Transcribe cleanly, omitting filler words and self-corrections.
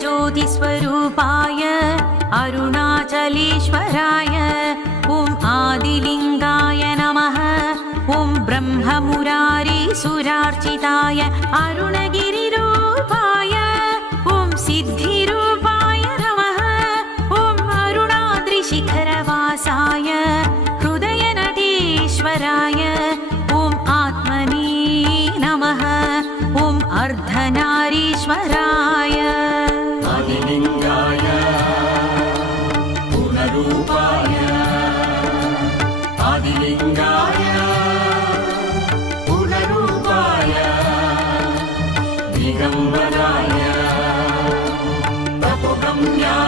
ज्योतिस्वरूपाय अरुणाचलेश्वराय ॐ आदिलिङ्गाय नमः। ॐ ब्रह्ममुरारीसुरार्चिताय अरुणगिरिरूपाय ॐ सिद्धिरूपाय नमः। ॐ अरुणाद्रिशिखरवासाय हृदयनटेश्वराय ॐ आत्मने नमः। ॐ अर्धनारीश्वराय आदिलिङ्गाय पूर्णरूपाय आदिलिङ्गाय पूर्णरूपाय दिगम्बराय तपोगम्याय